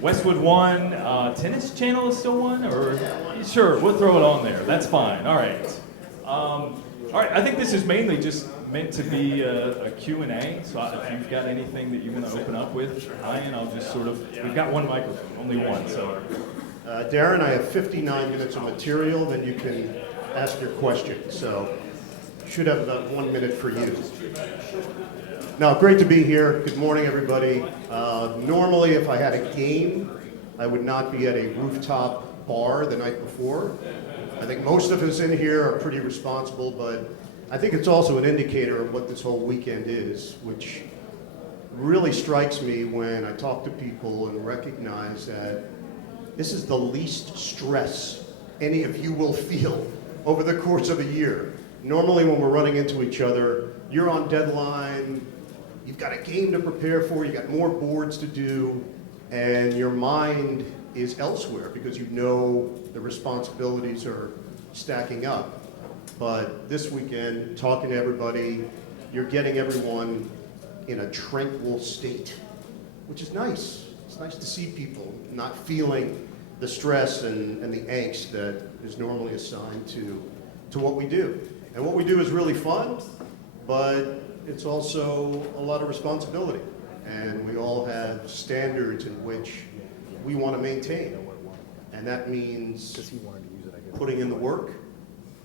Westwood One, Tennis Channel is still one, or sure, we'll throw it on there. That's fine. All right. All right. I think this is mainly just meant to be a Q&A. So if you've got anything that you want to open up with, Ryan, I'll just sort of. We've got one microphone, only one. So. Darren, I have 59 minutes of material. Then you can ask your question. So should have about 1 minute for you. Now, great to be here. Good morning, everybody. Normally, if I had a game, I would not be at a rooftop bar the night before. I think most of us in here are pretty responsible, but I think it's also an indicator of what this whole weekend is, which really strikes me when I talk to people and recognize that this is the least stress any of you will feel over the course of a year. Normally, when we're running into each other, you're on deadline, you've got a game to prepare for, you've got more boards to do, and your mind is elsewhere because you know the responsibilities are stacking up. But this weekend, talking to everybody, you're getting everyone in a tranquil state, which is nice. It's nice to see people not feeling the stress and the angst that is normally assigned to what we do. And what we do is really fun, but it's also a lot of responsibility. And we all have standards in which we want to maintain. And that means putting in the work,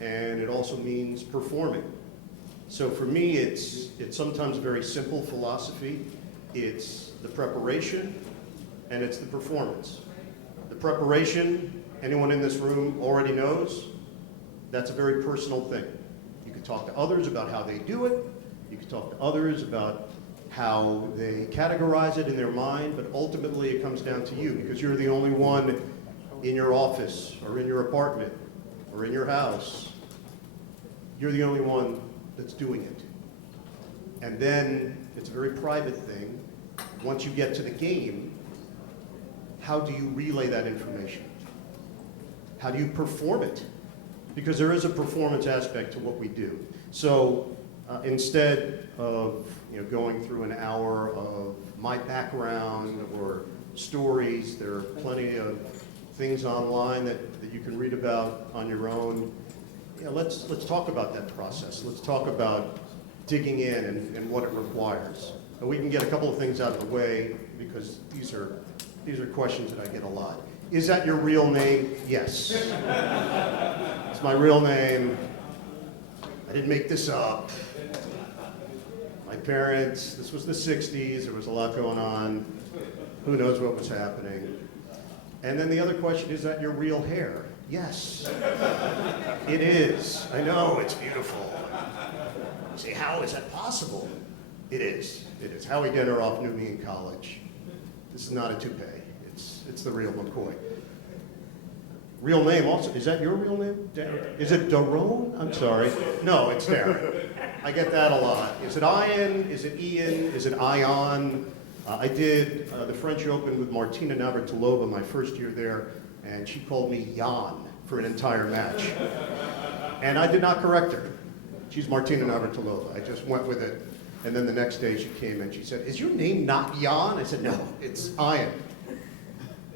and it also means performing. So for me, it's sometimes a very simple philosophy. It's the preparation, and it's the performance. The preparation, anyone in this room already knows, that's a very personal thing. You can talk to others about how they do it. You can talk to others about how they categorize it in their mind, but ultimately it comes down to you because you're the only one in your office or in your apartment or in your house. You're the only one that's doing it. And then it's a very private thing. Once you get to the game, how do you relay that information? How do you perform it? Because there is a performance aspect to what we do. So instead of going through an hour of my background or stories, there are plenty of things online that you can read about on your own. Let's talk about that process. Let's talk about digging in and what it requires. And we can get a couple of things out of the way because these are questions that I get a lot. Is that your real name? Yes. It's my real name. I didn't make this up. My parents, this was the 60s, there was a lot going on. Who knows what was happening? And then the other question, is that your real hair? Yes. It is. I know, it's beautiful. You say, how is that possible? It is. It is. Howie Denneroff knew me in college. This is not a toupee. It's the real McCoy. Real name also, is that your real name? Is it Daron? I'm sorry. No, it's Darren. I get that a lot. Is it Ian? Is it Ian? Is it Ion? I did the French Open with Martina Navratilova my first year there, and she called me Jan for an entire match. And I did not correct her. She's Martina Navratilova. I just went with it. And then the next day she came and she said, is your name not Jan? I said, no, it's Ian.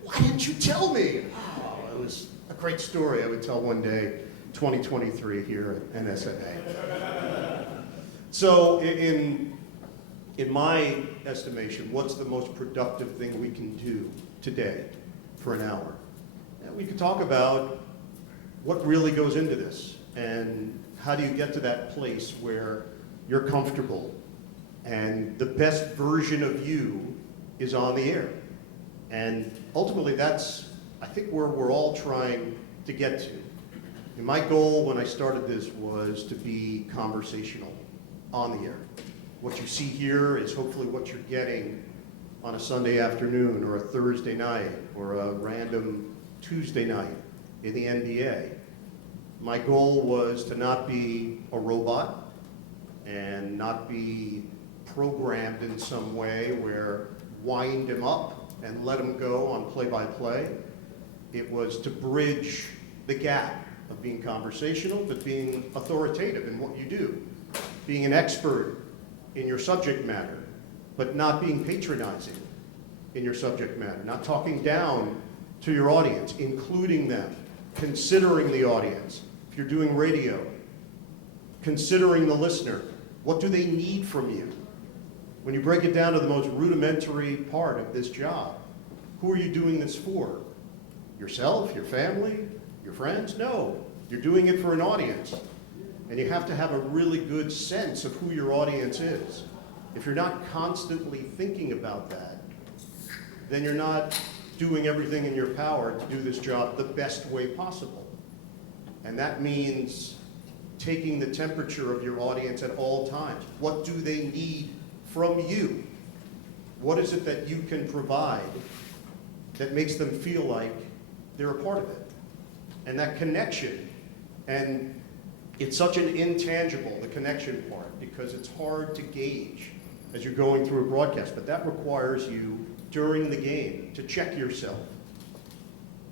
Why didn't you tell me? Oh, it was a great story I would tell one day, 2023 here at NSNA. So in my estimation, what's the most productive thing we can do today for an hour? And we could talk about what really goes into this and how do you get to that place where you're comfortable and the best version of you is on the air. And ultimately that's, I think, where we're all trying to get to. And my goal when I started this was to be conversational on the air. What you see here is hopefully what you're getting on a Sunday afternoon or a Thursday night or a random Tuesday night in the NBA. My goal was to not be a robot and not be programmed in some way where wind him up and let him go on play-by-play. It was to bridge the gap of being conversational, but being authoritative in what you do. Being an expert in your subject matter, but not being patronizing in your subject matter, not talking down to your audience, including them, considering the audience. If you're doing radio, considering the listener. What do they need from you? When you break it down to the most rudimentary part of this job, who are you doing this for? Yourself, your family, your friends? No, you're doing it for an audience. And you have to have a really good sense of who your audience is. If you're not constantly thinking about that, then you're not doing everything in your power to do this job the best way possible. And that means taking the temperature of your audience at all times. What do they need from you? What is it that you can provide that makes them feel like they're a part of it? And that connection, and it's such an intangible, the connection part, because it's hard to gauge as you're going through a broadcast, but that requires you during the game to check yourself.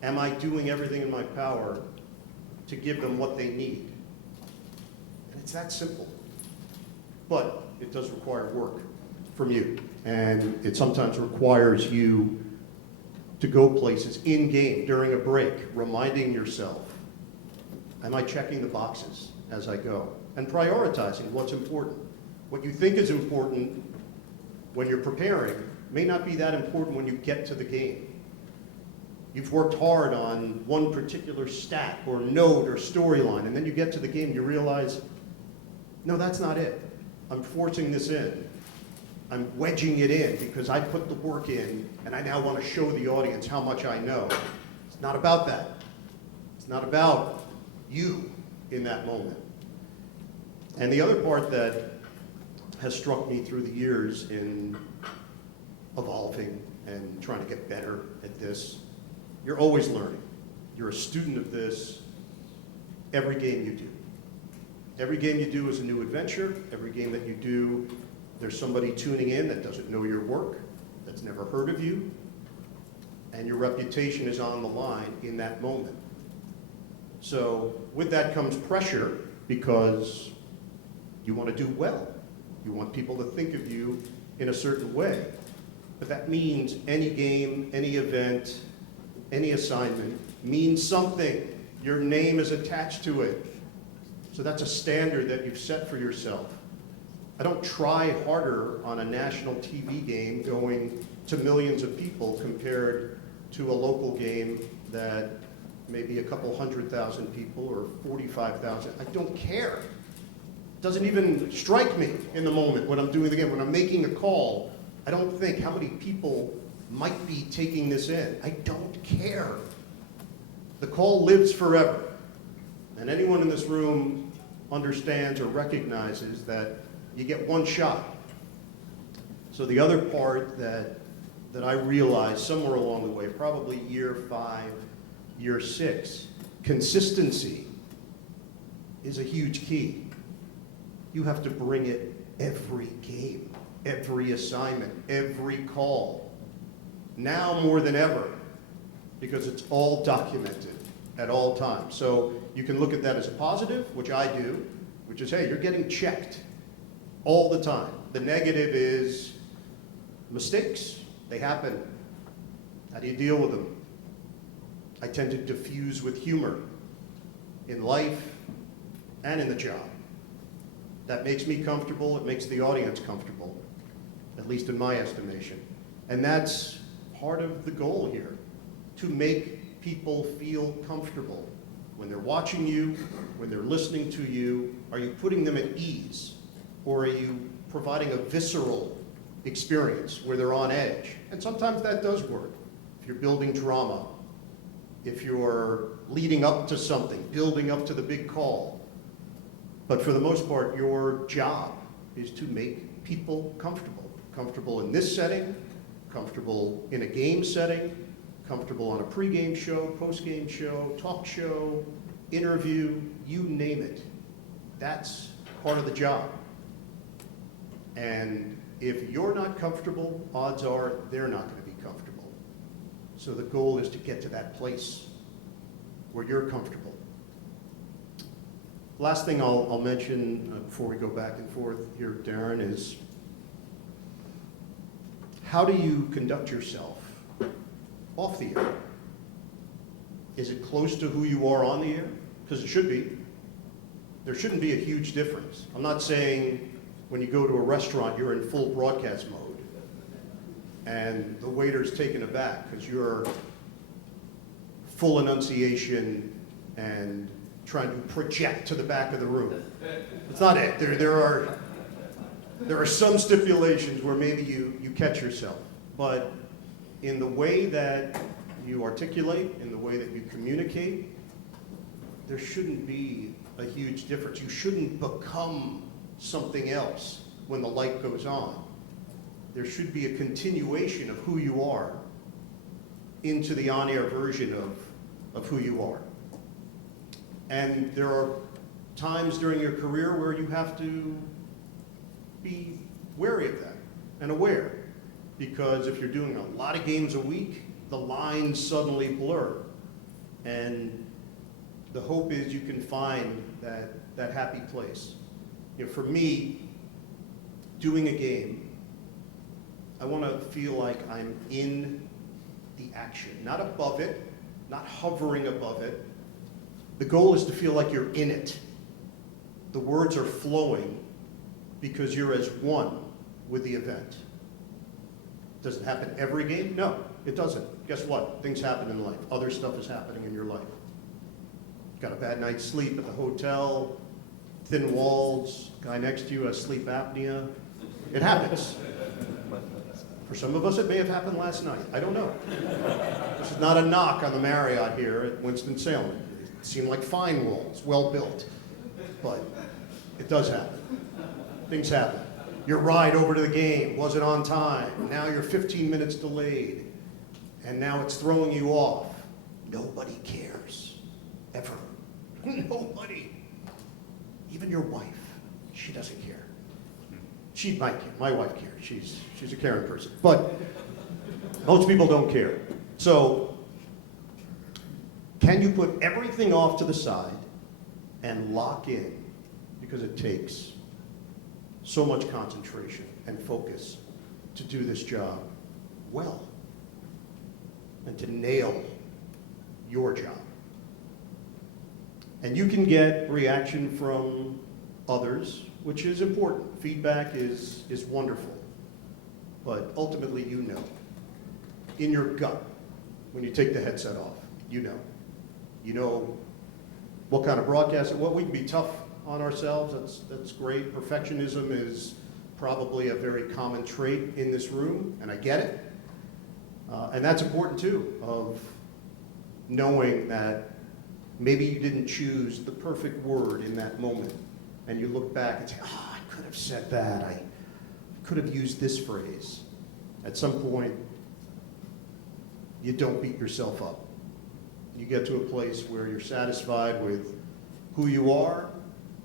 Am I doing everything in my power to give them what they need? And it's that simple. But it does require work from you. And it sometimes requires you to go places in game during a break, reminding yourself, am I checking the boxes as I go? And prioritizing what's important. What you think is important when you're preparing may not be that important when you get to the game. You've worked hard on one particular stat or note or storyline, and then you get to the game, you realize, no, that's not it. I'm forcing this in. I'm wedging it in because I put the work in, and I now want to show the audience how much I know. It's not about that. It's not about you in that moment. And the other part that has struck me through the years in evolving and trying to get better at this, you're always learning. You're a student of this every game you do. Every game you do is a new adventure. Every game that you do, there's somebody tuning in that doesn't know your work, that's never heard of you, and your reputation is on the line in that moment. So with that comes pressure because you want to do well. You want people to think of you in a certain way. But that means any game, any event, any assignment means something. Your name is attached to it. So that's a standard that you've set for yourself. I don't try harder on a national TV game going to millions of people compared to a local game that maybe a couple 100,000 people or 45,000. I don't care. It doesn't even strike me in the moment when I'm doing the game. When I'm making a call, I don't think how many people might be taking this in. I don't care. The call lives forever. And anyone in this room understands or recognizes that you get one shot. So the other part that I realized somewhere along the way, probably year 5, year 6, consistency is a huge key. You have to bring it every game, every assignment, every call. Now more than ever, because it's all documented at all times. So you can look at that as a positive, which I do, which is, hey, you're getting checked all the time. The negative is mistakes. They happen. How do you deal with them? I tend to diffuse with humor in life and in the job. That makes me comfortable. It makes the audience comfortable, at least in my estimation. And that's part of the goal here, to make people feel comfortable. When they're watching you, when they're listening to you, are you putting them at ease? Or are you providing a visceral experience where they're on edge? And sometimes that does work. If you're building drama, if you're leading up to something, building up to the big call. But for the most part, your job is to make people comfortable. Comfortable in this setting, comfortable in a game setting, comfortable on a pregame show, postgame show, talk show, interview, you name it. That's part of the job. And if you're not comfortable, odds are they're not going to be comfortable. So the goal is to get to that place where you're comfortable. Last thing I'll mention before we go back and forth here, Darren, is how do you conduct yourself off the air? Is it close to who you are on the air? Because it should be. There shouldn't be a huge difference. I'm not saying when you go to a restaurant you're in full broadcast mode and the waiter's taken aback because you're full enunciation and trying to project to the back of the room. It's not it. There are some stipulations where maybe you catch yourself, but in the way that you articulate, in the way that you communicate, there shouldn't be a huge difference. You shouldn't become something else when the light goes on. There should be a continuation of who you are into the on-air version of who you are. And there are times during your career where you have to be wary of that and aware, because if you're doing a lot of games a week, the lines suddenly blur. And the hope is you can find that happy place. You know, for me, doing a game, I want to feel like I'm in the action, not above it, not hovering above it. The goal is to feel like you're in it. The words are flowing because you're as one with the event. Does it happen every game? No, it doesn't. Guess what? Things happen in life. Other stuff is happening in your life. Got a bad night's sleep at the hotel, thin walls, guy next to you has sleep apnea. It happens. For some of us, it may have happened last night. I don't know. This is not a knock on the Marriott here at Winston-Salem. It seemed like fine walls, well built. But it does happen. Things happen. Your ride over to the game wasn't on time. Now you're 15 minutes delayed. And now it's throwing you off. Nobody cares. Ever. Nobody. Even your wife. She doesn't care. She might care. My wife cares. She's a caring person. But most people don't care. So can you put everything off to the side and lock in? Because it takes so much concentration and focus to do this job well and to nail your job. And you can get reaction from others, which is important. Feedback is wonderful. But ultimately, you know, in your gut, when you take the headset off, you know. You know what kind of broadcast, what we can be tough on ourselves, that's great. Perfectionism is probably a very common trait in this room, and I get it. And that's important too, of knowing that maybe you didn't choose the perfect word in that moment, and you look back and say, oh, I could have said that, I could have used this phrase. At some point, you don't beat yourself up. You get to a place where you're satisfied with who you are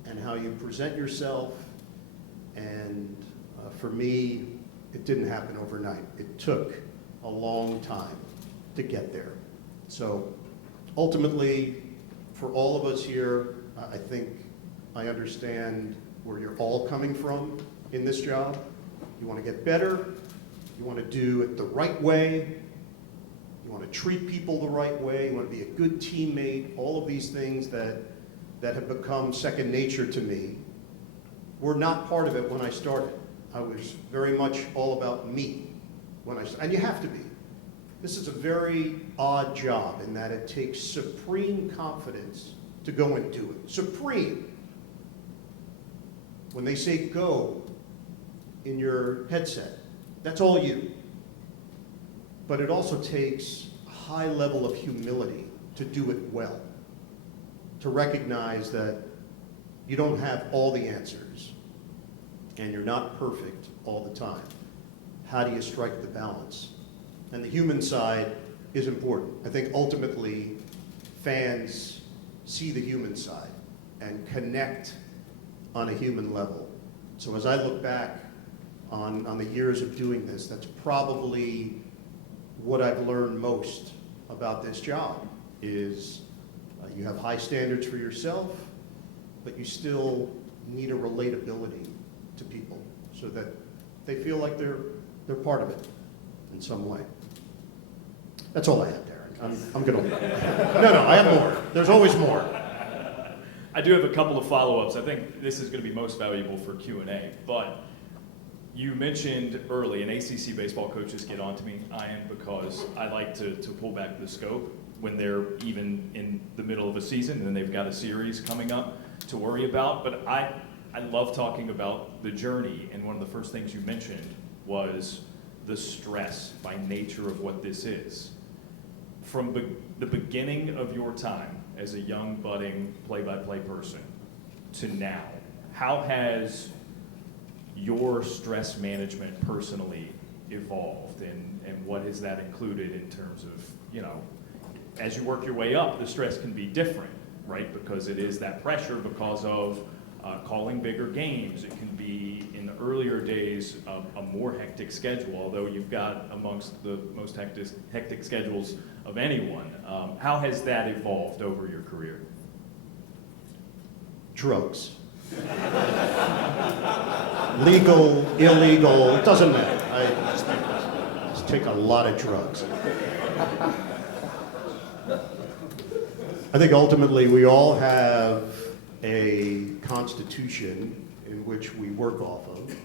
and how you present yourself. And for me, it didn't happen overnight. It took a long time to get there. So ultimately, for all of us here, I think I understand where you're all coming from in this job. You want to get better. You want to do it the right way. You want to treat people the right way. You want to be a good teammate. All of these things that have become second nature to me were not part of it when I started. I was very much all about me and you have to be. This is a very odd job in that it takes supreme confidence to go and do it. Supreme. When they say go in your headset, that's all you. But it also takes a high level of humility to do it well. To recognize that you don't have all the answers and you're not perfect all the time. How do you strike the balance? And the human side is important. I think ultimately fans see the human side and connect on a human level. So as I look back on the years of doing this, that's probably what I've learned most about this job is you have high standards for yourself, but you still need a relatability to people so that they feel like they're part of it in some way. That's all I have, Darren. I'm gonna. No, I have more. There's always more. I do have a couple of follow-ups. I think this is going to be most valuable for Q&A, but you mentioned early, and ACC baseball coaches get onto me, Ian, because I like to pull back the scope when they're even in the middle of a season and then they've got a series coming up to worry about. But I love talking about the journey, and one of the first things you mentioned was the stress by nature of what this is. From the beginning of your time as a young, budding play-by-play person to now, how has your stress management personally evolved, and what has that included in terms of, you know, as you work your way up, the stress can be different, right? Because it is that pressure because of calling bigger games. It can be, in the earlier days, a more hectic schedule, although you've got amongst the most hectic schedules of anyone. How has that evolved over your career? Drugs. Legal, illegal, it doesn't matter. I just take a lot of drugs. I think ultimately we all have a constitution in which we work off of,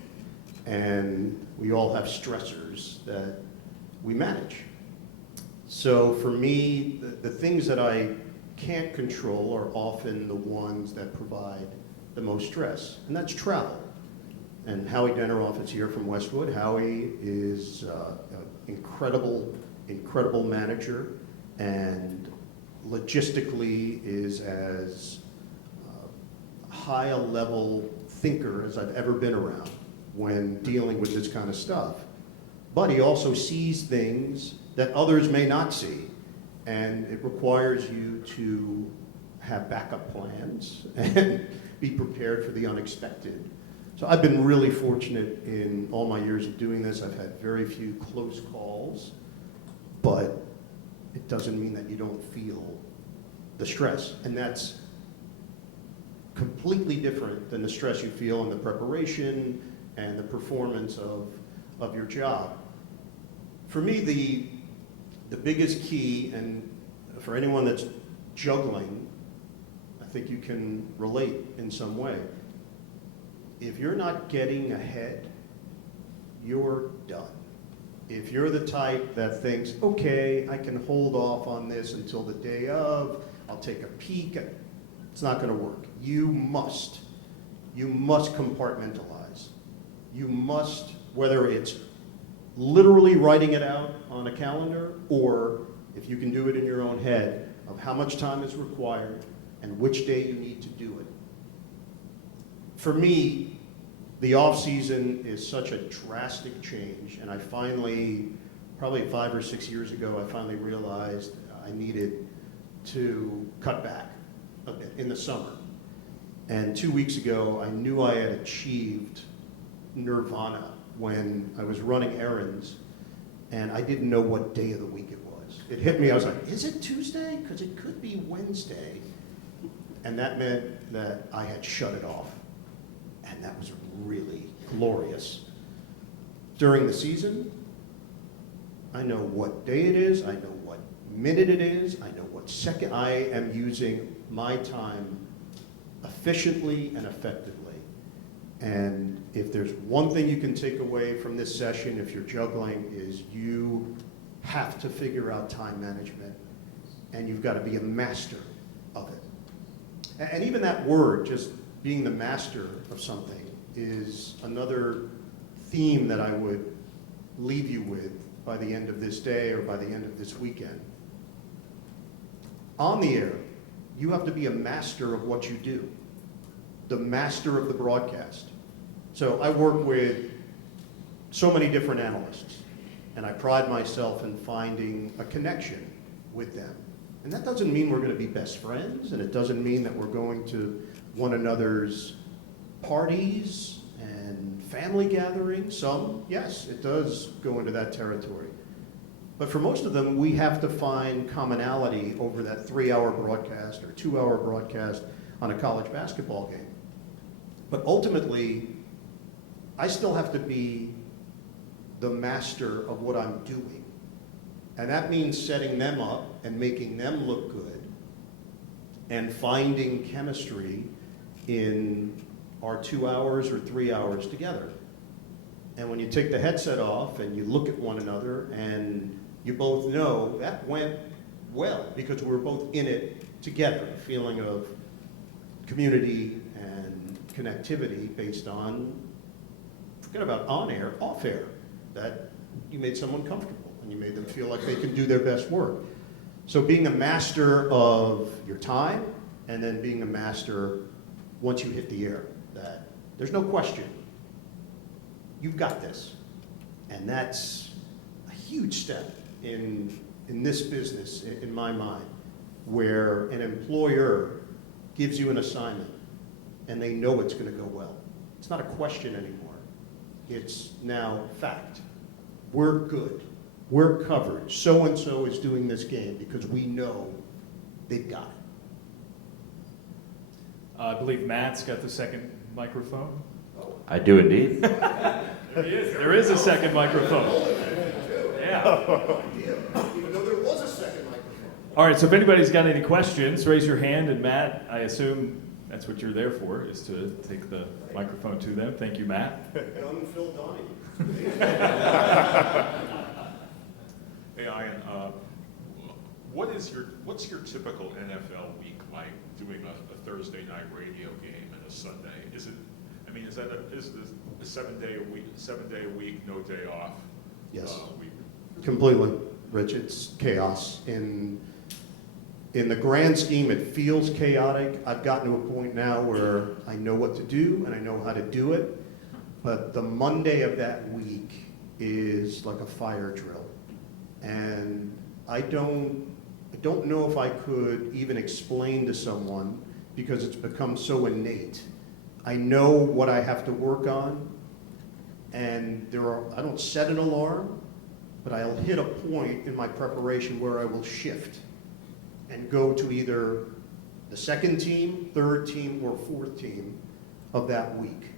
and we all have stressors that we manage. So for me, the things that I can't control are often the ones that provide the most stress, and that's travel. And Howie Deneroff is here from Westwood. Howie is an incredible manager, and logistically is as high a level thinker as I've ever been around when dealing with this kind of stuff. But he also sees things that others may not see, and it requires you to have backup plans and be prepared for the unexpected. So I've been really fortunate in all my years of doing this. I've had very few close calls, but it doesn't mean that you don't feel the stress. And that's completely different than the stress you feel in the preparation and the performance of your job. For me, the biggest key, and for anyone that's juggling, I think you can relate in some way. If you're not getting ahead, you're done. If you're the type that thinks, okay, I can hold off on this until the day of, I'll take a peek, it's not going to work. You must compartmentalize. You must, whether it's literally writing it out on a calendar, or if you can do it in your own head, of how much time is required and which day you need to do it. For me, the off season is such a drastic change, and I finally, probably 5 or 6 years ago, I finally realized I needed to cut back a bit in the summer. And 2 weeks ago, I knew I had achieved nirvana when I was running errands, and I didn't know what day of the week it was. It hit me, I was like, is it Tuesday? Because it could be Wednesday. And that meant that I had shut it off. And that was really glorious. During the season, I know what day it is, I know what minute it is, I know what second. I am using my time efficiently and effectively. And if there's one thing you can take away from this session, if you're juggling, is you have to figure out time management, and you've got to be a master of it. And even that word, just being the master of something, is another theme that I would leave you with by the end of this day or by the end of this weekend. On the air, you have to be a master of what you do, the master of the broadcast. So I work with so many different analysts, and I pride myself in finding a connection with them. And that doesn't mean we're going to be best friends, and it doesn't mean that we're going to one another's parties and family gatherings. Some, yes, it does go into that territory. But for most of them, we have to find commonality over that 3-hour broadcast or 2-hour broadcast on a college basketball game. But ultimately, I still have to be the master of what I'm doing. And that means setting them up and making them look good and finding chemistry in our 2 hours or 3 hours together. And when you take the headset off and you look at one another and you both know that went well because we were both in it together, a feeling of community and connectivity based on, forget about on air, off air, that you made someone comfortable and you made them feel like they can do their best work. So being a master of your time and then being a master once you hit the air, that there's no question, you've got this. And that's a huge step in this business, in my mind, where an employer gives you an assignment and they know it's going to go well. It's not a question anymore. It's now fact. We're good. We're covered. So-and-so is doing this game because we know they've got it. I believe Matt's got the second microphone. I do indeed. There he is. There is a second microphone. Yeah. Even though there was a second microphone. All right, so if anybody's got any questions, raise your hand. And Matt, I assume that's what you're there for, is to take the microphone to them. Thank you, Matt. Young Phil Donahue. Hey, Ian, what's your typical NFL week like, doing a Thursday night radio game and a Sunday? Is that a 7 day a week, no day off? Yes. Week? Completely, Rich. It's chaos. In the grand scheme, it feels chaotic. I've gotten to a point now where I know what to do and I know how to do it. But the Monday of that week is like a fire drill. And I don't know if I could even explain to someone because it's become so innate. I know what I have to work on, and I don't set an alarm, but I'll hit a point in my preparation where I will shift and go to either the second team, third team, or fourth team of that week.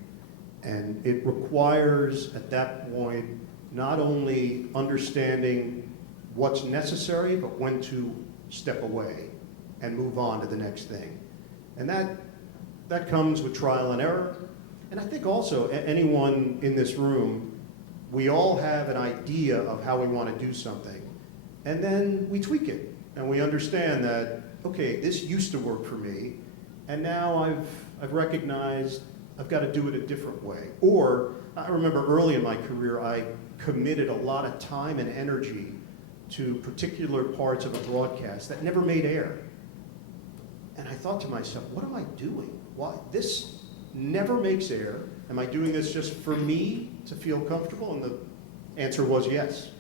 And it requires, at that point, not only understanding what's necessary, but when to step away and move on to the next thing. And that comes with trial and error. And I think also anyone in this room, we all have an idea of how we want to do something. And then we tweak it. And we understand that, okay, this used to work for me. And now I've recognized I've got to do it a different way. Or I remember early in my career, I committed a lot of time and energy to particular parts of a broadcast that never made air. And I thought to myself, what am I doing? Why? This never makes air. Am I doing this just for me to feel comfortable? And the answer was yes.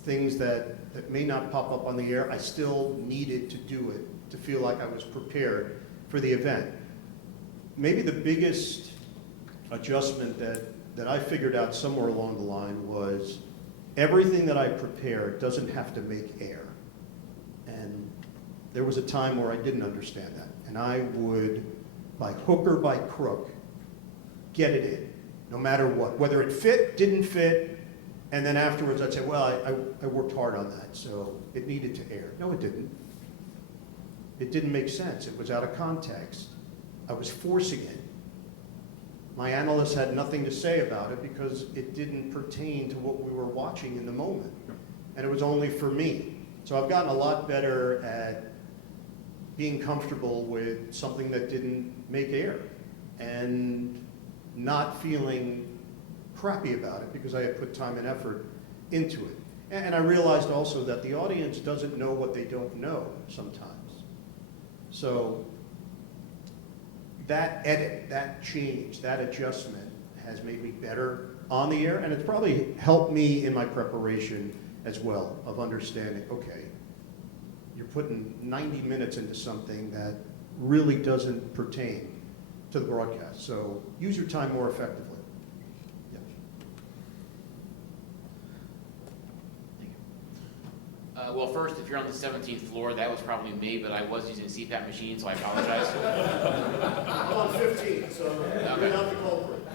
Things that may not pop up on the air, I still needed to do it to feel like I was prepared for the event. Maybe the biggest adjustment that I figured out somewhere along the line was everything that I prepared doesn't have to make air. And there was a time where I didn't understand that. And I would, by hook or by crook, get it in, no matter what. Whether it fit, didn't fit, and then afterwards I'd say, well, I worked hard on that, so it needed to air. No, it didn't. It didn't make sense. It was out of context. I was forcing it. My analysts had nothing to say about it because it didn't pertain to what we were watching in the moment. And it was only for me. So I've gotten a lot better at being comfortable with something that didn't make air and not feeling crappy about it because I had put time and effort into it. And I realized also that the audience doesn't know what they don't know sometimes. So that edit, that change, that adjustment has made me better on the air, and it's probably helped me in my preparation as well of understanding, okay, you're putting 90 minutes into something that really doesn't pertain to the broadcast. So use your time more effectively. Yeah. Well, first, if you're on the 17th floor, that was probably me, but I was using a CPAP machine, so I apologize. I'm on 15, so you're not the culprit.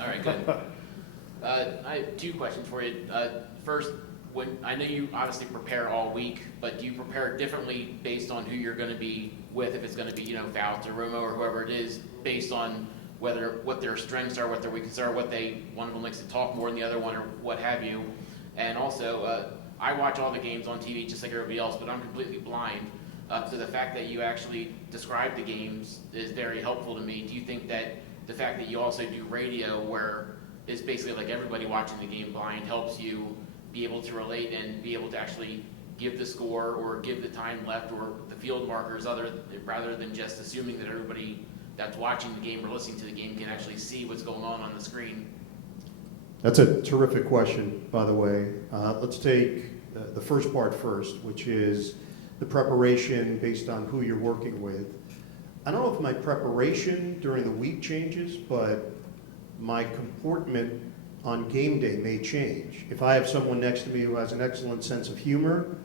All right, good. I have two questions for you. First, when, I know you obviously prepare all week, but do you prepare differently based on who you're gonna be with, if it's gonna be, you know, Fouts or Romo or whoever it is, based on what their strengths are, what their weaknesses are, one of them likes to talk more than the other one, or what have you. And also, I watch all the games on TV just like everybody else, but I'm completely blind. So the fact that you actually describe the games is very helpful to me. Do you think that the fact that you also do radio, where it's basically like everybody watching the game blind, helps you be able to relate and be able to actually give the score or give the time left or the field markers, rather than just assuming that everybody that's watching the game or listening to the game can actually see what's going on the screen? That's a terrific question, by the way. Let's take the first part first, which is the preparation based on who you're working with. I don't know if my preparation during the week changes, but my comportment on game day may change. If I have someone next to me who has an excellent sense of humor,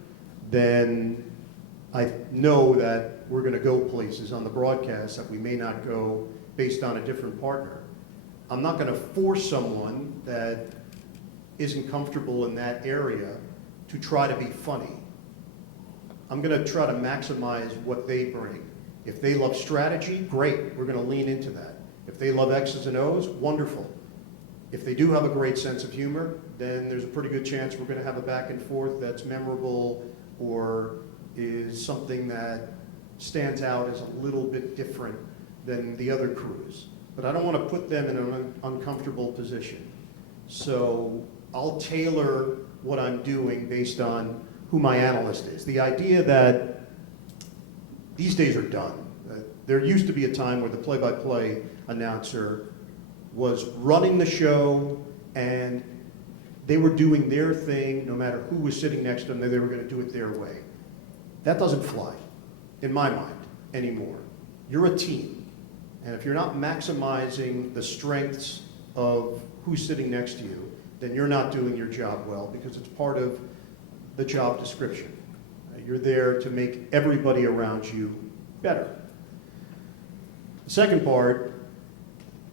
then I know that we're going to go places on the broadcast that we may not go based on a different partner. I'm not going to force someone that isn't comfortable in that area to try to be funny. I'm going to try to maximize what they bring. If they love strategy, great, we're going to lean into that. If they love X's and O's, wonderful. If they do have a great sense of humor, then there's a pretty good chance we're going to have a back and forth that's memorable or is something that stands out as a little bit different than the other crews. But I don't want to put them in an uncomfortable position. So I'll tailor what I'm doing based on who my analyst is. The idea that these days are done. There used to be a time where the play-by-play announcer was running the show and they were doing their thing no matter who was sitting next to them, they were going to do it their way. That doesn't fly, in my mind, anymore. You're a team, and if you're not maximizing the strengths of who's sitting next to you, then you're not doing your job well, because it's part of the job description. You're there to make everybody around you better. The second part,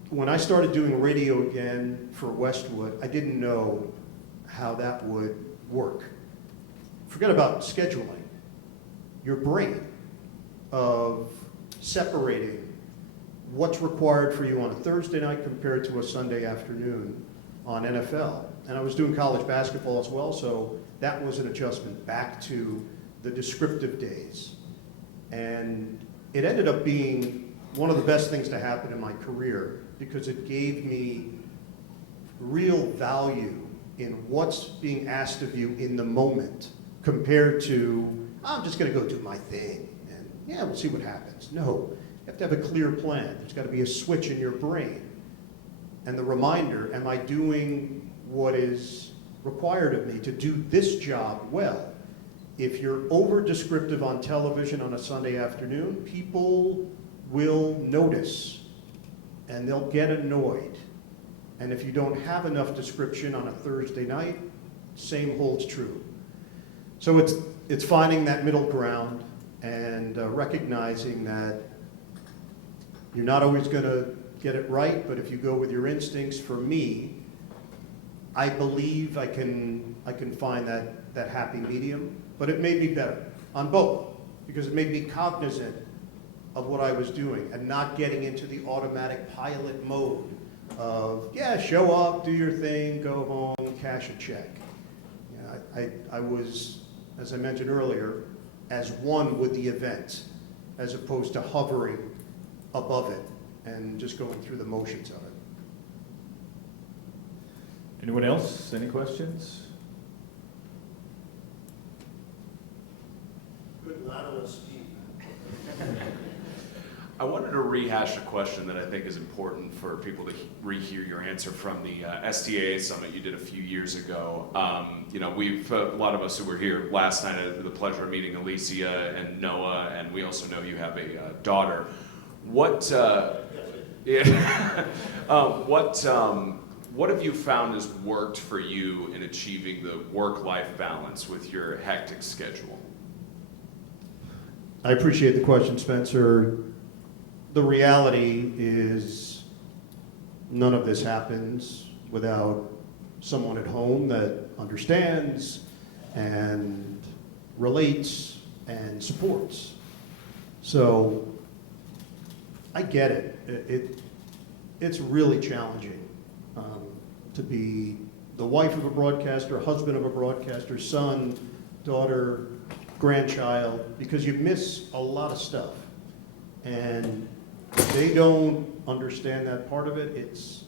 when I started doing radio again for Westwood, I didn't know how that would work. Forget about scheduling. Your brain of separating what's required for you on a Thursday night compared to a Sunday afternoon on NFL. And I was doing college basketball as well, so that was an adjustment back to the descriptive days. And it ended up being one of the best things to happen in my career, because it gave me real value in what's being asked of you in the moment, compared to, I'm just going to go do my thing, and yeah, we'll see what happens. No, you have to have a clear plan. There's got to be a switch in your brain. And the reminder, am I doing what is required of me to do this job well? If you're over-descriptive on television on a Sunday afternoon, people will notice, and they'll get annoyed. And if you don't have enough description on a Thursday night, same holds true. So it's finding that middle ground and recognizing that you're not always going to get it right, but if you go with your instincts, for me, I believe I can find that happy medium, but it made me better on both, because it made me cognizant of what I was doing and not getting into the automatic pilot mode of, yeah, show up, do your thing, go home, cash a check. Yeah, I was, as I mentioned earlier, as one with the event, as opposed to hovering above it and just going through the motions of it. Anyone else? Any questions? Good lateral speed. I wanted to rehash a question that I think is important for people to rehear your answer from the STAA summit you did a few years ago. You know, we've a lot of us who were here last night had the pleasure of meeting Alicia and Noah, and we also know you have a daughter. What have you found has worked for you in achieving the work-life balance with your hectic schedule? I appreciate the question, Spencer. The reality is none of this happens without someone at home that understands, and relates and supports. So I get it. It's really challenging to be the wife of a broadcaster, husband of a broadcaster, son, daughter, grandchild, because you miss a lot of stuff. And if they don't understand that part of it, it's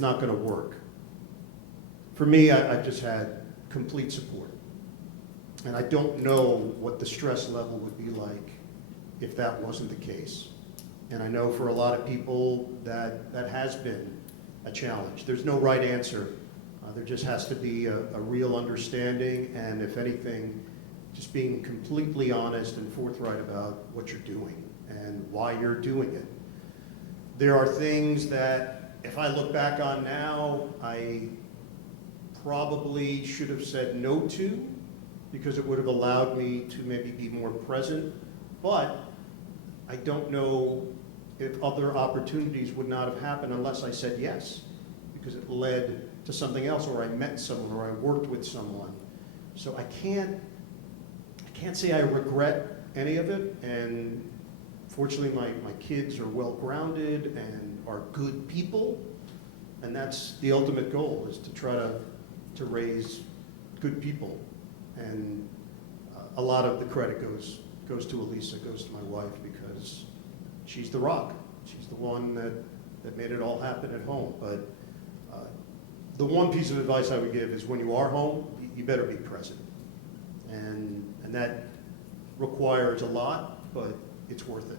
not going to work. For me, I've just had complete support. And I don't know what the stress level would be like if that wasn't the case. And I know for a lot of people that has been a challenge. There's no right answer. There just has to be a real understanding, and if anything, just being completely honest and forthright about what you're doing and why you're doing it. There are things that, if I look back on now, I probably should have said no to, because it would have allowed me to maybe be more present, but I don't know if other opportunities would not have happened unless I said yes, because it led to something else, or I met someone, or I worked with someone. So I can't say I regret any of it, and fortunately my kids are well grounded and are good people, and that's the ultimate goal, is to try to raise good people. And a lot of the credit goes to Elisa, goes to my wife, because she's the rock. She's the one that made it all happen at home. But the one piece of advice I would give is, when you are home, you better be present. And that requires a lot, but it's worth it.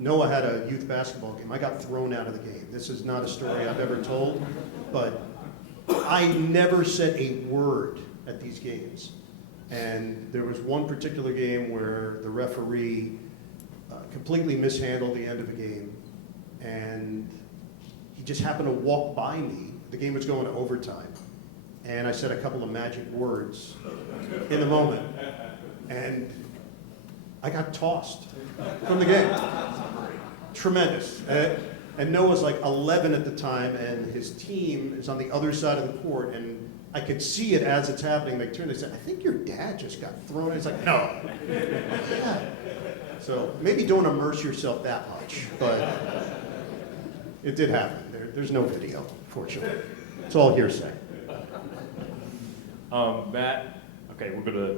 Noah had a youth basketball game. I got thrown out of the game. This is not a story I've ever told, but I never said a word at these games. And there was one particular game where the referee completely mishandled the end of the game, and he just happened to walk by me. The game was going to overtime, and I said a couple of magic words in the moment, and I got tossed from the game. Tremendous. And Noah's like 11 at the time, and his team is on the other side of the court, and I could see it as it's happening. They turned, they said, "I think your dad just got thrown." It's like, no. Yeah. So maybe don't immerse yourself that much, but it did happen. There's no video, fortunately. It's all hearsay. Matt, okay, we're gonna.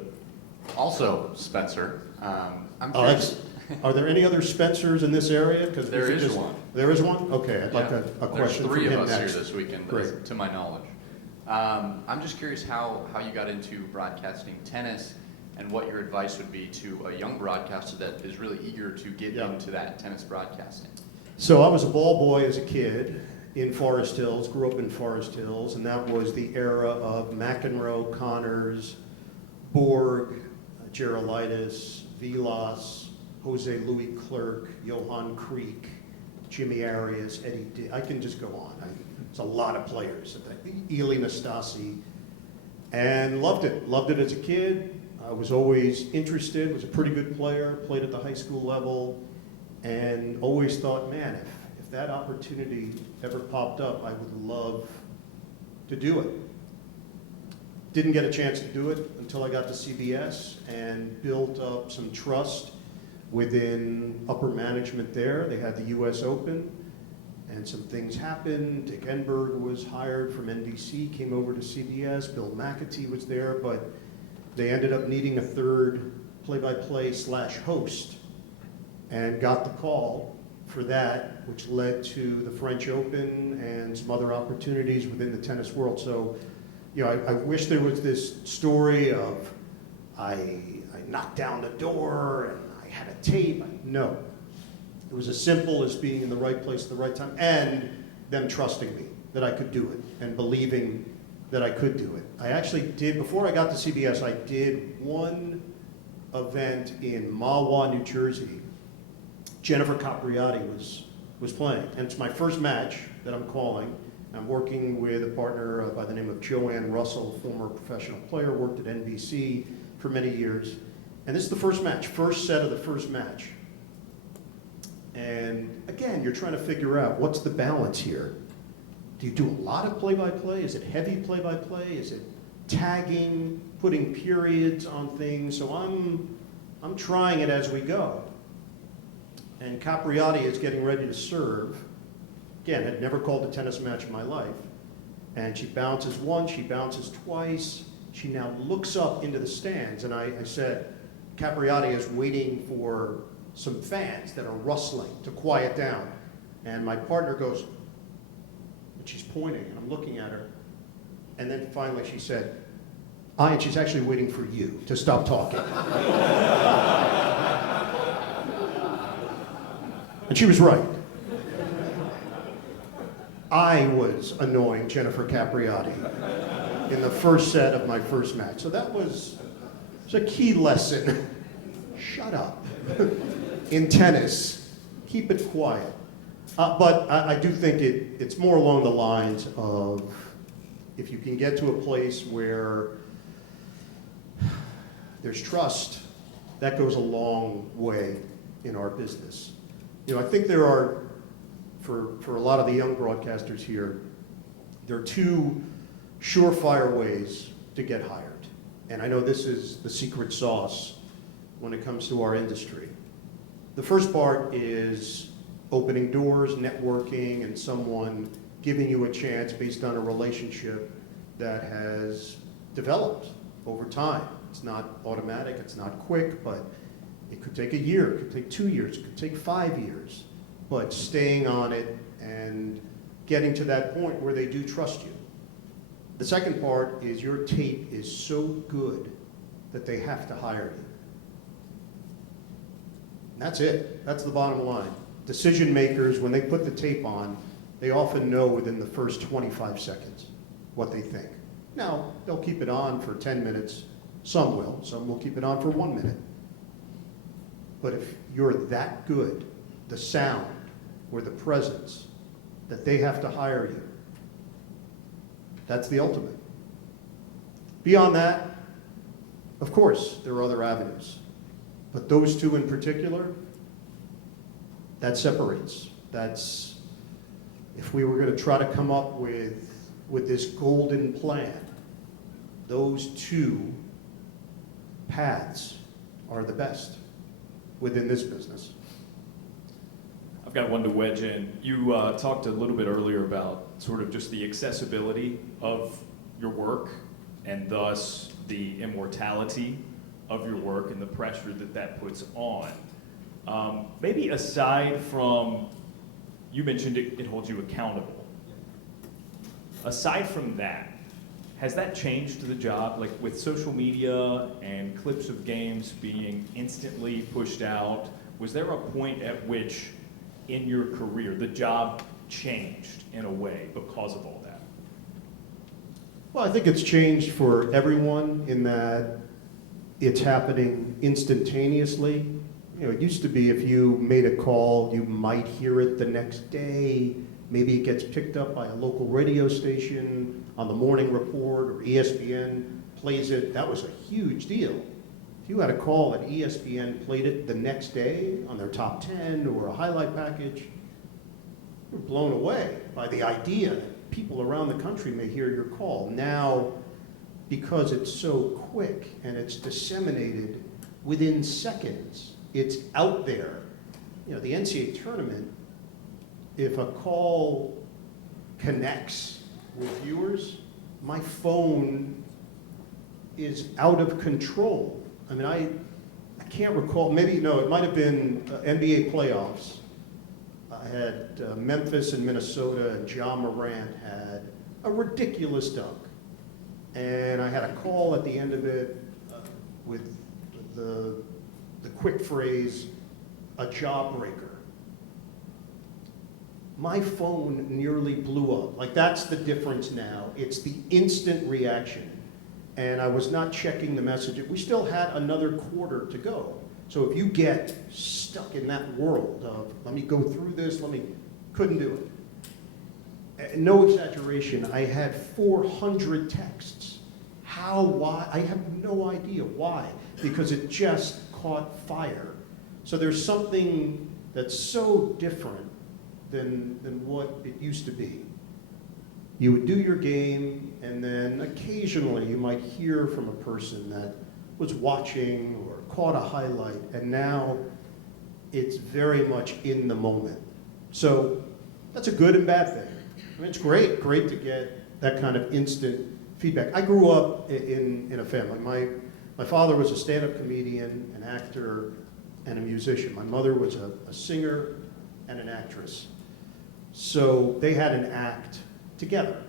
Also, Spencer, I'm Oh, curious. are there any other Spencers in this area? Because There is one. There is one? Okay, I'd like Yeah. a question from There's 3 him of us next. here this weekend, Great. to my knowledge. I'm just curious how you got into broadcasting tennis, and what your advice would be to a young broadcaster that is really eager to get Yeah. into that tennis broadcasting. So I was a ball boy as a kid in Forest Hills, grew up in Forest Hills, and that was the era of McEnroe, Connors, Borg, Gerolitis, Vilas, Jose Louis Clerc, Johan Creek, Jimmy Arias, Eddie I can just go on. It's a lot of players. Eli Nastasi, and loved it. Loved it as a kid. I was always interested, was a pretty good player, played at the high school level, and always thought, man, if that opportunity ever popped up, I would love to do it. Didn't get a chance to do it until I got to CBS and built up some trust within upper management there. They had the US Open, and some things happened. Dick Enberg was hired from NBC, came over to CBS. Bill McAtee was there, but they ended up needing a third play-by-play/host, and got the call for that, which led to the French Open and some other opportunities within the tennis world. So, you know, I wish there was this story of I knocked down the door and I had a tape. No. It was as simple as being in the right place at the right time, and them trusting me that I could do it, and believing that I could do it. I actually did, before I got to CBS, I did one event in Mahwah, New Jersey. Jennifer Capriati was playing, and it's my first match that I'm calling. I'm working with a partner by the name of Joanne Russell, former professional player, worked at NBC for many years. And this is the first match, first set of the first match. And again, you're trying to figure out what's the balance here. Do you do a lot of play-by-play? Is it heavy play-by-play? Is it tagging, putting periods on things. So I'm trying it as we go. And Capriati is getting ready to serve. Again, had never called a tennis match in my life. And she bounces once, she bounces twice. She now looks up into the stands, and I said, Capriati is waiting for some fans that are rustling to quiet down. And my partner goes, and she's pointing, and I'm looking at her. And then finally she said, and she's actually waiting for you to stop talking. And she was right. I was annoying Jennifer Capriati in the first set of my first match. So that was a key lesson. Shut up. In tennis, keep it quiet. But I do think it's more along the lines of if you can get to a place where there's trust, that goes a long way in our business. You know, I think there are, for a lot of the young broadcasters here, there are two surefire ways to get hired. And I know this is the secret sauce when it comes to our industry. The first part is opening doors, networking, and someone giving you a chance based on a relationship that has developed over time. It's not automatic, it's not quick, but it could take a year, it could take 2 years, it could take 5 years. But staying on it and getting to that point where they do trust you. The second part is your tape is so good that they have to hire you. And that's it. That's the bottom line. Decision makers, when they put the tape on, they often know within the first 25 seconds what they think. Now, they'll keep it on for 10 minutes. Some will keep it on for 1 minute. But if you're that good, the sound or the presence, that they have to hire you, that's the ultimate. Beyond that, of course, there are other avenues. But those two in particular, that separates. That's, if we were going to try to come up with this golden plan, those two paths are the best within this business. I've got one to wedge in. You talked a little bit earlier about sort of just the accessibility of your work and thus the immortality of your work and the pressure that puts on. Maybe aside from, you mentioned it holds you accountable. Aside from that, has that changed the job? Like with social media and clips of games being instantly pushed out, was there a point at which in your career the job changed in a way because of all that? Well, I think it's changed for everyone in that it's happening instantaneously. You know, it used to be if you made a call, you might hear it the next day. Maybe it gets picked up by a local radio station on the morning report, or ESPN plays it. That was a huge deal. If you had a call and ESPN played it the next day on their top 10 or a highlight package, you were blown away by the idea that people around the country may hear your call. Now, because it's so quick and it's disseminated within seconds, it's out there. You know, the NCAA tournament, if a call connects with viewers, my phone is out of control. I mean, I can't recall, maybe, no, it might have been NBA playoffs. I had Memphis and Minnesota, and Ja Morant had a ridiculous dunk. And I had a call at the end of it with the quick phrase, a jawbreaker. My phone nearly blew up. Like, that's the difference now. It's the instant reaction. And I was not checking the message. We still had another quarter to go. So if you get stuck in that world of, let me go through this, couldn't do it. No exaggeration, I had 400 texts. How, why? I have no idea why, because it just caught fire. So there's something that's so different than what it used to be. you would do your game, and then occasionally you might hear from a person that was watching or caught a highlight, and now it's very much in the moment. So that's a good and bad thing. I mean, it's great to get that kind of instant feedback. I grew up in a family. My father was a stand-up comedian, an actor, and a musician. My mother was a singer and an actress. So they had an act together.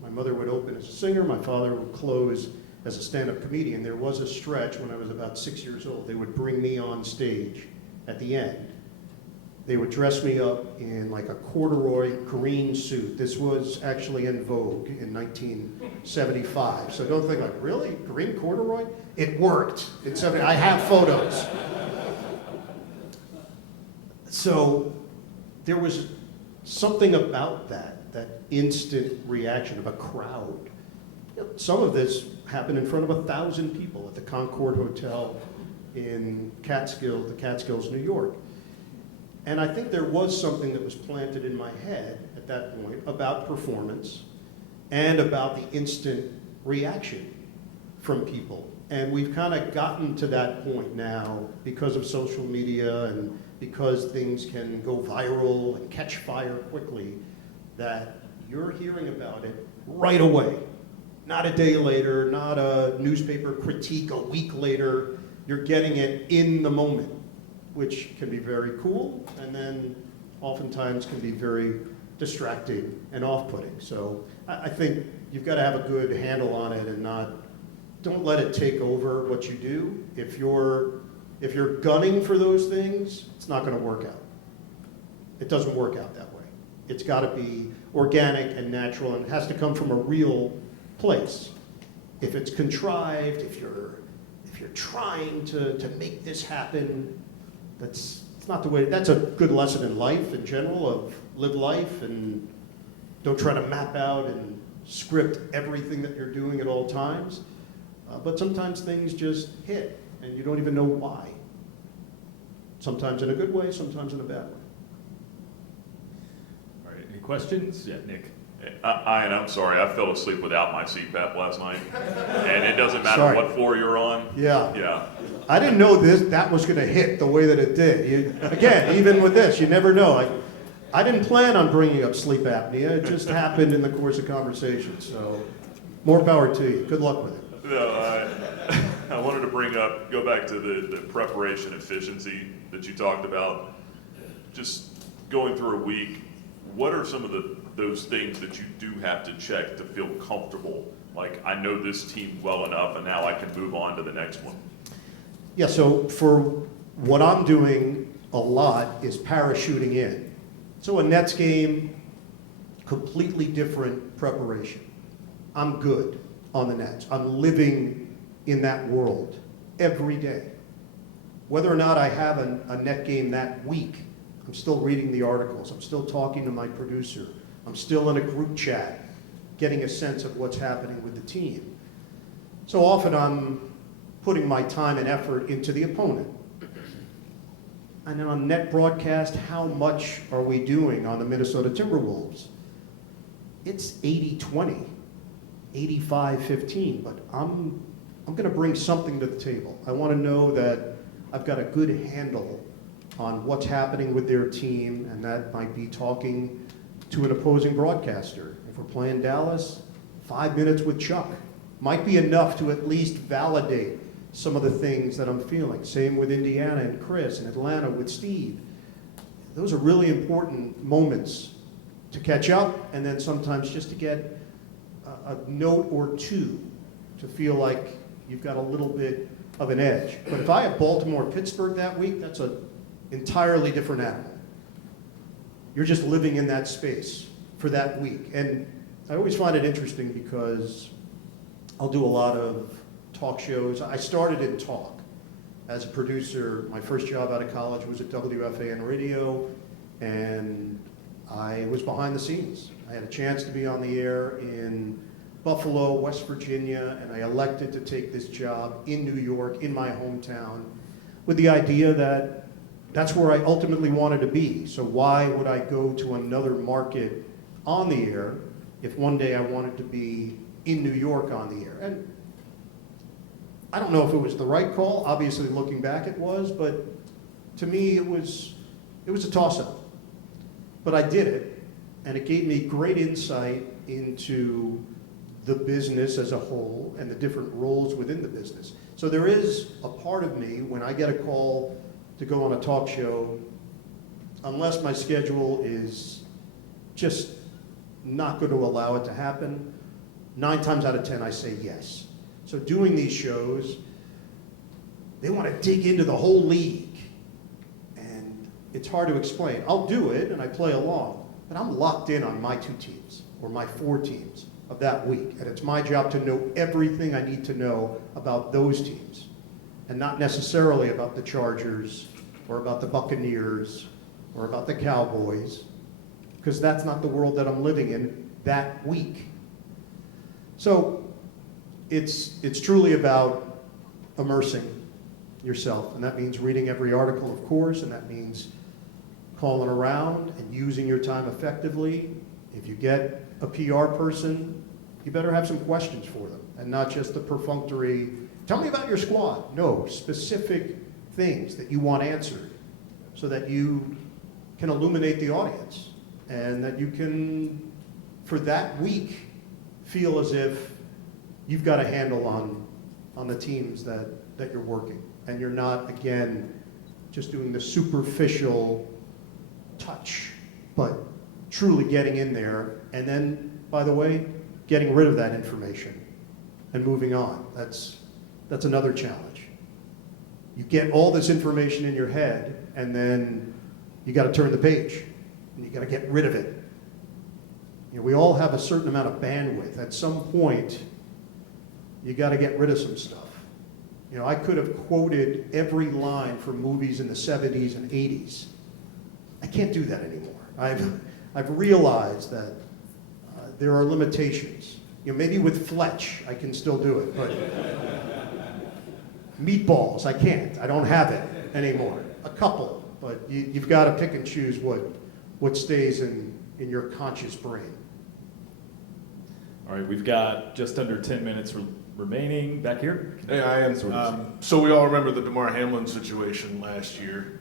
My mother would open as a singer, my father would close as a stand-up comedian. There was a stretch when I was about 6 years old. They would bring me on stage at the end. They would dress me up in like a corduroy green suit. This was actually in vogue in 1975. So don't think like, really? Green corduroy? It worked in 70. I have photos. So there was something about that instant reaction of a crowd. You know, some of this happened in front of 1,000 people at the Concord Hotel in the Catskills, New York. And I think there was something that was planted in my head at that point about performance and about the instant reaction from people. And we've kind of gotten to that point now because of social media and because things can go viral and catch fire quickly, that you're hearing about it right away. Not a day later, not a newspaper critique a week later. You're getting it in the moment, which can be very cool, and then oftentimes can be very distracting and off-putting. So I think you've got to have a good handle on it and don't let it take over what you do. If you're gunning for those things, it's not going to work out. It doesn't work out that way. It's got to be organic and natural, and it has to come from a real place. If it's contrived, if you're trying to make this happen, it's not the way. That's a good lesson in life in general, of live life and don't try to map out and script everything that you're doing at all times. But sometimes things just hit and you don't even know why. Sometimes in a good way, sometimes in a bad way. All right, any questions? Yeah, Nick. I'm sorry, I fell asleep without my CPAP last night. And it doesn't matter Sorry. what floor you're on. Yeah. Yeah. I didn't know that was going to hit the way that it did. Again, even with this, you never know. I didn't plan on bringing up sleep apnea. It just happened in the course of conversation. So more power to you. Good luck with it. No, I wanted to go back to the preparation efficiency that you talked about. Just going through a week, what are some of those things that you do have to check to feel comfortable? Like, I know this team well enough and now I can move on to the next one. Yeah, so for what I'm doing a lot is parachuting in. So a Nets game, completely different preparation. I'm good on the Nets. I'm living in that world every day. Whether or not I have a net game that week, I'm still reading the articles. I'm still talking to my producer. I'm still in a group chat, getting a sense of what's happening with the team. So often I'm putting my time and effort into the opponent. And then on net broadcast, how much are we doing on the Minnesota Timberwolves? It's 80-20, 85-15, but I'm going to bring something to the table. I want to know that I've got a good handle on what's happening with their team, and that might be talking to an opposing broadcaster. If we're playing Dallas, 5 minutes with Chuck might be enough to at least validate some of the things that I'm feeling. Same with Indiana and Chris, and Atlanta with Steve. Those are really important moments to catch up, and then sometimes just to get a note or two to feel like you've got a little bit of an edge. But if I have Baltimore-Pittsburgh that week, that's an entirely different animal. You're just living in that space for that week. And I always find it interesting because I'll do a lot of talk shows. I started in talk as a producer. My first job out of college was at WFAN Radio, and I was behind the scenes. I had a chance to be on the air in Buffalo, West Virginia, and I elected to take this job in New York, in my hometown, with the idea that that's where I ultimately wanted to be. So why would I go to another market on the air if one day I wanted to be in New York on the air. And I don't know if it was the right call. Obviously, looking back, it was. But to me, it was a toss-up. But I did it, and it gave me great insight into the business as a whole and the different roles within the business. So there is a part of me, when I get a call to go on a talk show, unless my schedule is just not going to allow it to happen, 9 times out of 10 I say yes. So doing these shows, they want to dig into the whole league, and it's hard to explain. I'll do it and I play along, but I'm locked in on my 2 teams or my 4 teams of that week, and it's my job to know everything I need to know about those teams, and not necessarily about the Chargers or about the Buccaneers or about the Cowboys, because that's not the world that I'm living in that week. So it's truly about immersing yourself, and that means reading every article, of course, and that means calling around and using your time effectively. If you get a PR person, you better have some questions for them, and not just the perfunctory, tell me about your squad. No, specific things that you want answered so that you can illuminate the audience, and that you can, for that week, feel as if you've got a handle on the teams that you're working, and you're not, again, just doing the superficial touch, but truly getting in there, and then, by the way, getting rid of that information and moving on. That's another challenge. You get all this information in your head, and then you got to turn the page, and you got to get rid of it. You know, we all have a certain amount of bandwidth. At some point, you got to get rid of some stuff. You know, I could have quoted every line from movies in the 70s and 80s. I can't do that anymore. I've realized that there are limitations. You know, maybe with Fletch, I can still do it, but Meatballs, I can't. I don't have it anymore. A couple, but you've got to pick and choose what stays in your conscious brain. All right, we've got just under 10 minutes remaining. Back here? Hey, I am. So we all remember the DeMar Hamlin situation last year.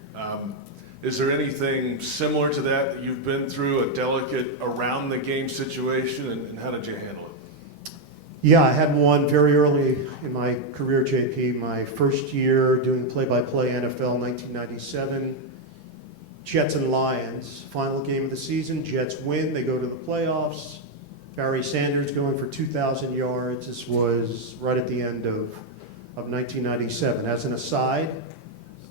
Is there anything similar to that you've been through, a delicate around-the-game situation, and how did you handle it? Yeah, I had one very early in my career, JP. My first year doing play-by-play NFL, 1997. Jets and Lions, final game of the season. Jets win, they go to the playoffs. Barry Sanders going for 2,000 yards. This was right at the end of 1997. As an aside,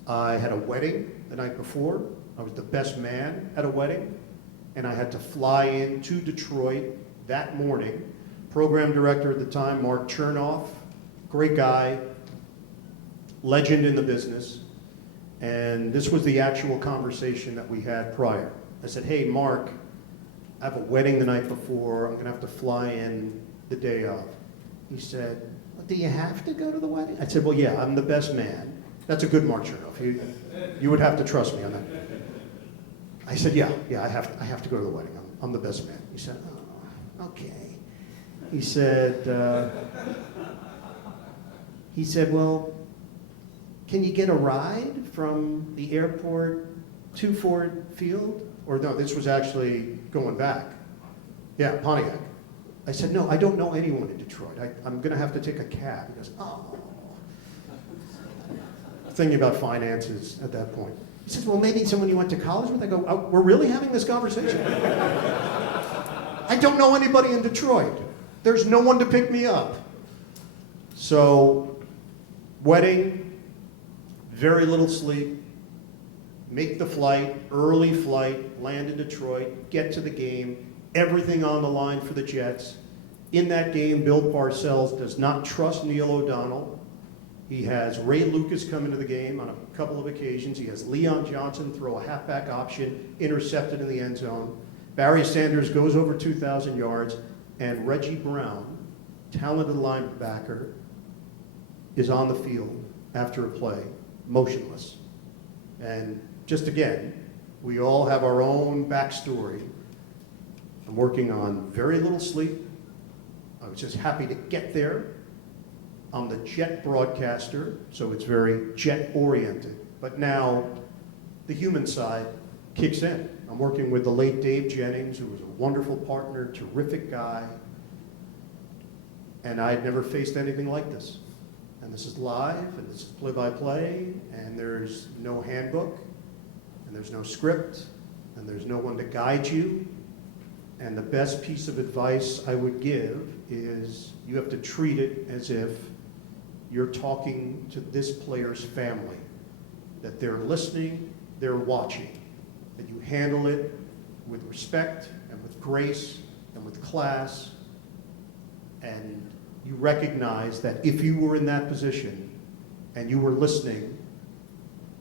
I had a wedding the night before. I was the best man at a wedding, and I had to fly in to Detroit that morning. Program director at the time, Mark Chernoff, great guy, legend in the business, and this was the actual conversation that we had prior. I said, hey, Mark, I have a wedding the night before. I'm going to have to fly in the day of. He said, well, do you have to go to the wedding? I said, well, yeah, I'm the best man. That's a good Mark Chernoff. You would have to trust me on that. I said, yeah, I have to go to the wedding. I'm the best man. He said, oh, okay. He said, well, can you get a ride from the airport to Ford Field? Or no, this was actually going back. Yeah, Pontiac. I said, no, I don't know anyone in Detroit. I'm going to have to take a cab. He goes, oh. Thinking about finances at that point. He says, well, maybe someone you went to college with? I go, oh, we're really having this conversation? I don't know anybody in Detroit. There's no one to pick me up. So, wedding, very little sleep, make the flight, early flight, land in Detroit, get to the game, everything on the line for the Jets. In that game, Bill Parcells does not trust Neil O'Donnell. He has Ray Lucas come into the game on a couple of occasions. He has Leon Johnson throw a halfback option, intercepted in the end zone. Barry Sanders goes over 2,000 yards, and Reggie Brown, talented linebacker, is on the field after a play, motionless. And just again, we all have our own backstory. I'm working on very little sleep. I was just happy to get there. I'm the jet broadcaster, so it's very jet-oriented. But now the human side kicks in. I'm working with the late Dave Jennings, who was a wonderful partner, terrific guy, and I'd never faced anything like this. And this is live, and this is play-by-play, and there's no handbook, and there's no script, and there's no one to guide you. And the best piece of advice I would give is you have to treat it as if you're talking to this player's family, that they're listening, they're watching, that you handle it with respect and with grace and with class, and you recognize that if you were in that position and you were listening,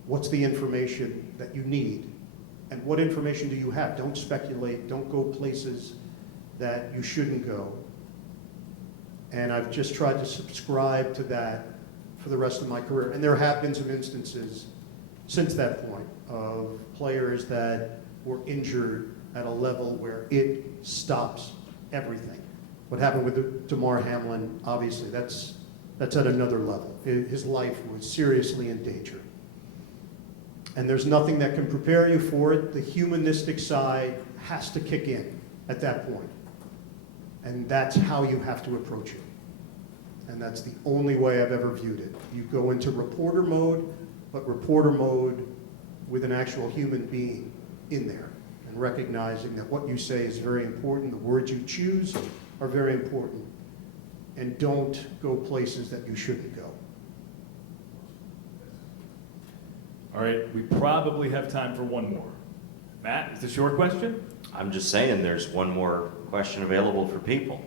what's the information that you need? And what information do you have? Don't speculate, don't go places that you shouldn't go. And I've just tried to subscribe to that for the rest of my career. And there have been some instances since that point of players that were injured at a level where it stops everything. What happened with Damar Hamlin, obviously, that's at another level. His life was seriously in danger. And there's nothing that can prepare you for it. The humanistic side has to kick in at that point. And that's how you have to approach it. And that's the only way I've ever viewed it. You go into reporter mode, but reporter mode with an actual human being in there, and recognizing that what you say is very important, the words you choose are very important, and don't go places that you shouldn't go. All right, we probably have time for one more. Matt, is this your question? I'm just saying there's one more question available for people.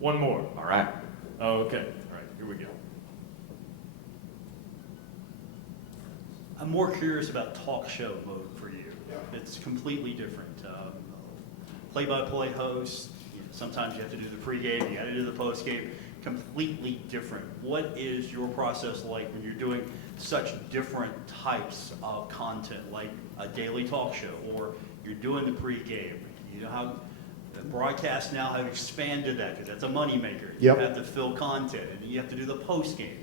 One more. All right. Oh, okay. All right, here we go. I'm more curious about talk show mode for you. It's completely different. Play-by-play host, sometimes you have to do the pregame, you got to do the postgame, completely different. What is your process like when you're doing such different types of content, like a daily talk show, or you're doing the pregame? You know how the broadcasts now have expanded that because that's a moneymaker. Yep. You have to fill content, and you have to do the postgame.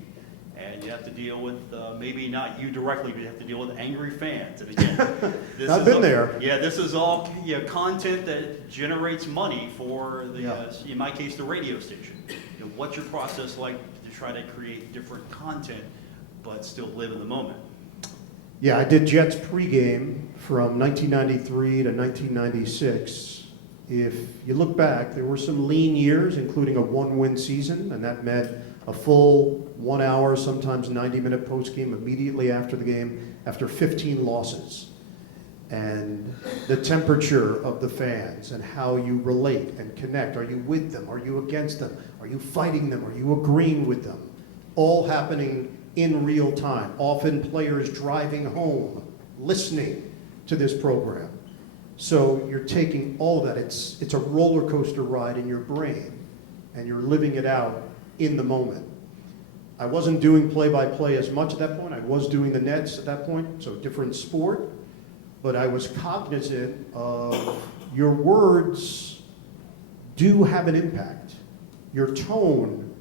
And you have to deal with, maybe not you directly, but you have to deal with angry fans. And again, this I've is been all, there. Yeah, this is all content that generates money for the, in my case, the radio station. You know, what's your process like to try to create different content, but still live in the moment? Yeah, I did Jets pregame from 1993 to 1996. If you look back, there were some lean years, including a 1-win season, and that meant a full 1 hour, sometimes 90-minute postgame immediately after the game, after 15 losses. And the temperature of the fans and how you relate and connect. Are you with them? Are you against them? Are you fighting them? Are you agreeing with them? All happening in real time. Often players driving home, listening to this program. So you're taking all of that. It's a roller coaster ride in your brain, and you're living it out in the moment. I wasn't doing play-by-play as much at that point. I was doing the Nets at that point, so different sport. But I was cognizant of your words do have an impact. Your tone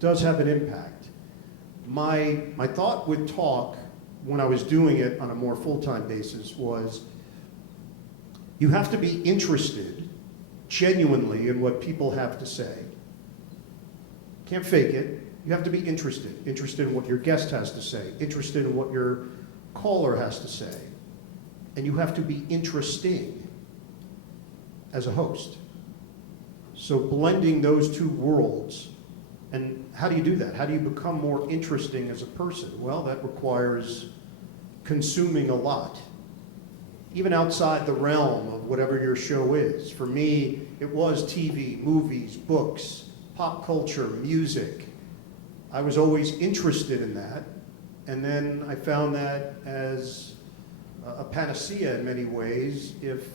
does have an impact. My thought with talk, when I was doing it on a more full-time basis, was you have to be interested genuinely in what people have to say. Can't fake it. You have to be interested in what your guest has to say, interested in what your caller has to say. And you have to be interesting as a host. So blending those two worlds, and how do you do that? How do you become more interesting as a person? Well, that requires consuming a lot, even outside the realm of whatever your show is. For me, it was TV, movies, books, pop culture, music. I was always interested in that, and then I found that as a panacea in many ways. If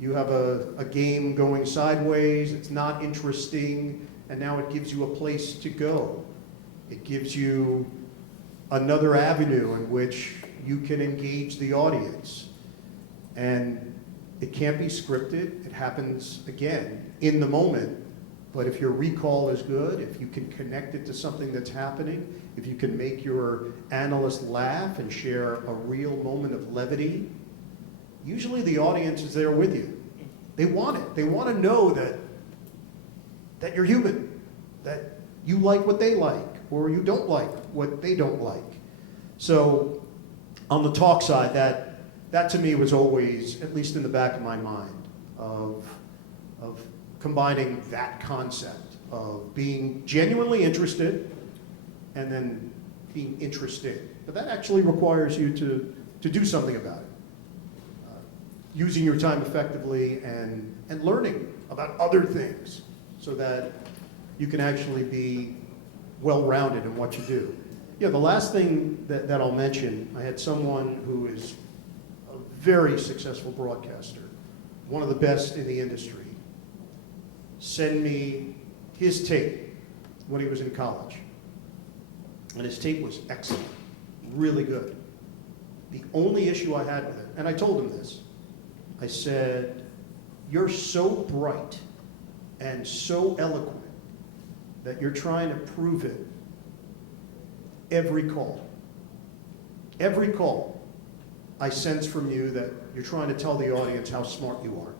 you have a game going sideways, it's not interesting, and now it gives you a place to go. It gives you another avenue in which you can engage the audience. And It can't be scripted. It happens, again, in the moment. But if your recall is good, if you can connect it to something that's happening, if you can make your analyst laugh and share a real moment of levity, usually the audience is there with you. They want it. They want to know that you're human, that you like what they like, or you don't like what they don't like. So on the talk side, that to me was always, at least in the back of my mind, of combining that concept of being genuinely interested and then being interested. But that actually requires you to do something about it. Using your time effectively and learning about other things so that you can actually be well-rounded in what you do. Yeah, the last thing that I'll mention, I had someone who is a very successful broadcaster, one of the best in the industry, send me his tape when he was in college. And his tape was excellent, really good. The only issue I had with it, and I told him this, I said, you're so bright and so eloquent that you're trying to prove it every call. Every call, I sense from you that you're trying to tell the audience how smart you are.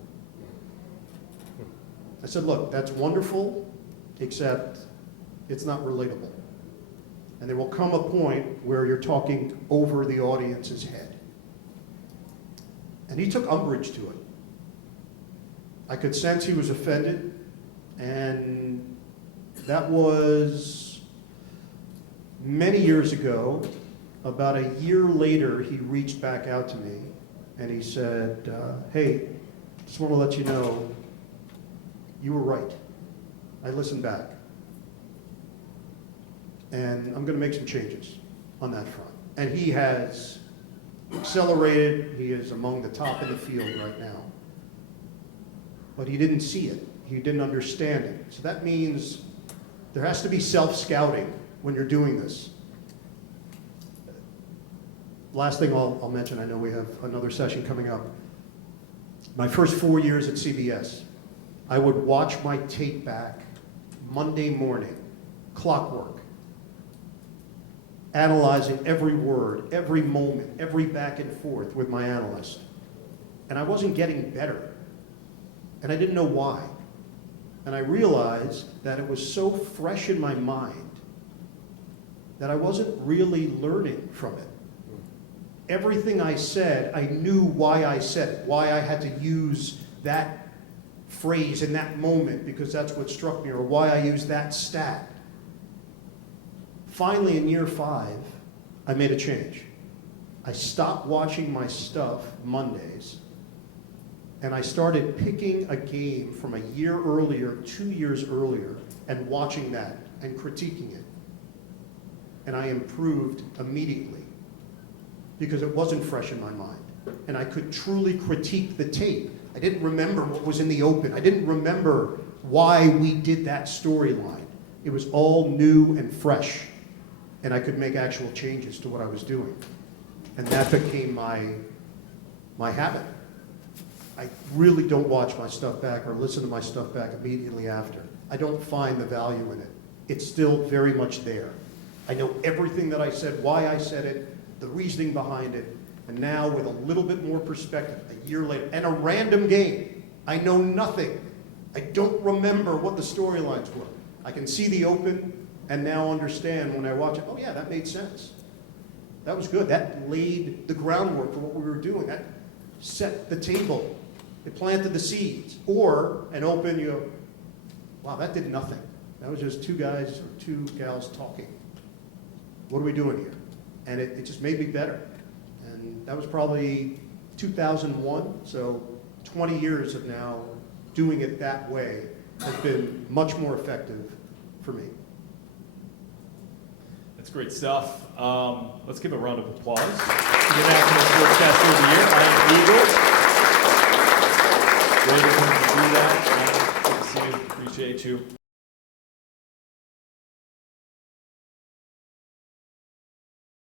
I said, look, that's wonderful, except it's not relatable. And there will come a point where you're talking over the audience's head. And he took umbrage to it. I could sense he was offended, and that was many years ago. About a year later, he reached back out to me, and he said, hey, just want to let you know, you were right. I listened back. And I'm going to make some changes on that front. And he has accelerated. He is among the top in the field right now. But he didn't see it. He didn't understand it. So that means there has to be self-scouting when you're doing this. Last thing I'll mention, I know we have another session coming up. My first 4 years at CBS, I would watch my tape back Monday morning, clockwork, analyzing every word, every moment, every back and forth with my analyst. And I wasn't getting better. And I didn't know why. And I realized that it was so fresh in my mind that I wasn't really learning from it. Everything I said, I knew why I said it, why I had to use that phrase in that moment because that's what struck me, or why I used that stat. Finally, in year 5, I made a change. I stopped watching my stuff Mondays, and I started picking a game from a year earlier, 2 years earlier, and watching that and critiquing it. And I improved immediately because it wasn't fresh in my mind. And I could truly critique the tape. I didn't remember what was in the open. I didn't remember why we did that storyline. It was all new and fresh. And I could make actual changes to what I was doing. And that became my habit. I really don't watch my stuff back or listen to my stuff back immediately after. I don't find the value in it. It's still very much there. I know everything that I said, why I said it, the reasoning behind it, and now with a little bit more perspective, a year later, and a random game, I know nothing. I don't remember what the storylines were. I can see the open and now understand when I watch it, oh yeah, that made sense. That was good. That laid the groundwork for what we were doing. That set the table. It planted the seeds. Or an open, you go, wow, that did nothing. That was just 2 guys or 2 gals talking. What are we doing here? And it just made me better. And that was probably 2001, so 20 years of now doing it that way has been much more effective for me. That's great stuff. Let's give a round of applause to the National Sportscaster of the Year. I am Eagle. Great to do that. Good to see you. Appreciate you.